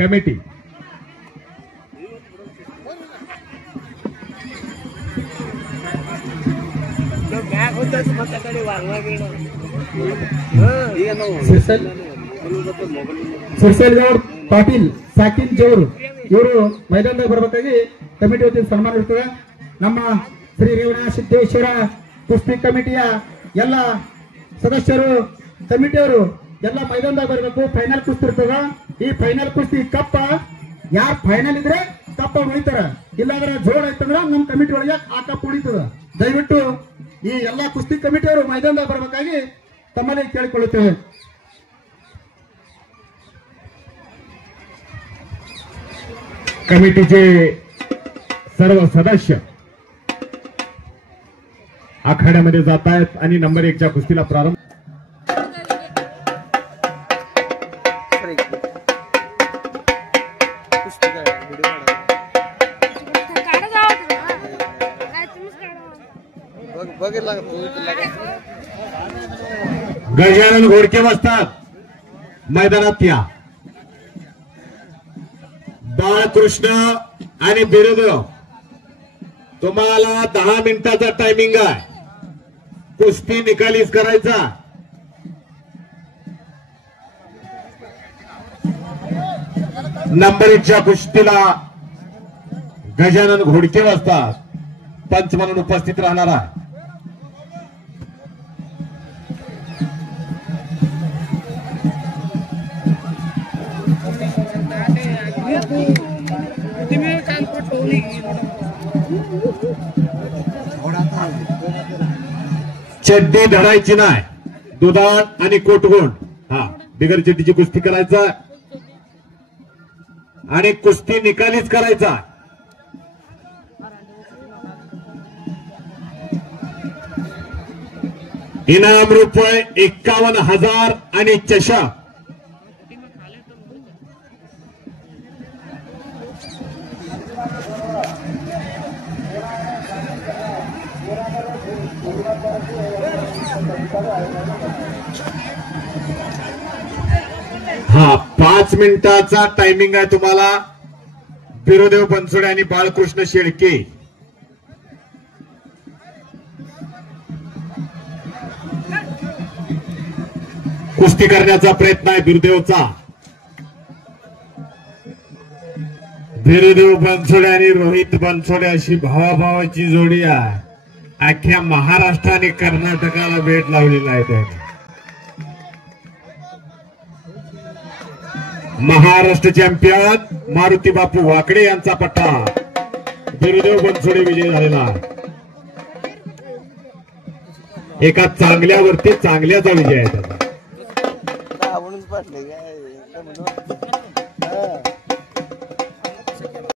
Committee ಸಿರ್ಸಲ್ Gaud Patil ಸಾಕಿನ್ ಜೋರು ಇವರು ಮೈದಾನದಾಗ ಬರಬೇಕಾಗಿ committee ವತಿಯಿಂದ ಸನ್ಮಾನ ಇರ್ತದೆ. ನಮ್ಮ ಶ್ರೀ ರೇವಣ ಸಿದ್ದೇಶ್ವರ ಕುಸ್ತಿ ಕಮಿಟಿಯ ಎಲ್ಲ ಸದಸ್ಯರು ಕಮಿಟಿಯವರು ಎಲ್ಲ ಮೈದಾನದಾಗ ಬರಬೇಕು. ಫೈನಲ್ ಕುಸ್ತಿ ಇರ್ತದ. ಈ ಫೈನಲ್ ಕುಸ್ತಿ ಕಪ್ಪ ಯಾರು ಫೈನಲ್ ಇದ್ರೆ ಕಪ್ಪ ಉಳಿತಾರ, ಇಲ್ಲಾಂದ್ರೆ ಜೋಡ್ ಆಯ್ತಂದ್ರ ನಮ್ ಕಮಿಟಿ ಒಳಗೆ ಆ ಕಪ್ ಉಳಿತದ. ದಯವಿಟ್ಟು ಈ ಎಲ್ಲಾ ಕುಸ್ತಿ ಕಮಿಟಿಯವರು ಮೈದಾನದಾಗ ಬರಬೇಕಾಗಿ ತಮ್ಮಲ್ಲಿ ಕೇಳಿಕೊಳ್ಳುತ್ತೇವೆ. कमिटीचे सर्व सदस्य आखाड्यामध्ये जात आहेत आणि नंबर 1च्या कुस्तीला प्रारंभ. गजानन घोडके बसतात मैदानात. या बाळकृष्ण आणि बिरुदेव तुम्हाला 10 मिनिटाचा टायमिंग आहे. कुस्ती निकालीच करायचा. नंबर 1च्या कुस्तीला गजानन घोडके असतात. पंच म्हणून उपस्थित राहणार आहे. चड्डी धरायची नाही. दुधात आणि कोटगोंड हा बिगर चड्डीची कुस्ती करायचा आणि कुस्ती निकालीच करायचा. इनाम रुपये 51,000 आणि चषक. हा 5 मिनिटाचा टायमिंग आहे तुम्हाला. बिरुदेव बनसोडे आणि बाळकृष्ण शेळके कुस्ती करण्याचा प्रयत्न आहे बिरुदेवचा. बिरुदेव बनसोडे आणि रोहित बनसोडे अशी भावाभावाची जोडी आहे. अख्ख्या महाराष्ट्राने कर्नाटकाला भेट लावलेला आहे. त्याने महाराष्ट्र चॅम्पियन मारुती बापू वाकडे यांचा पट्टा बिरुदेव बनसोडे विजय झालेला. एका चांगल्यावरती चांगल्याचा विजय आहे त्याचा.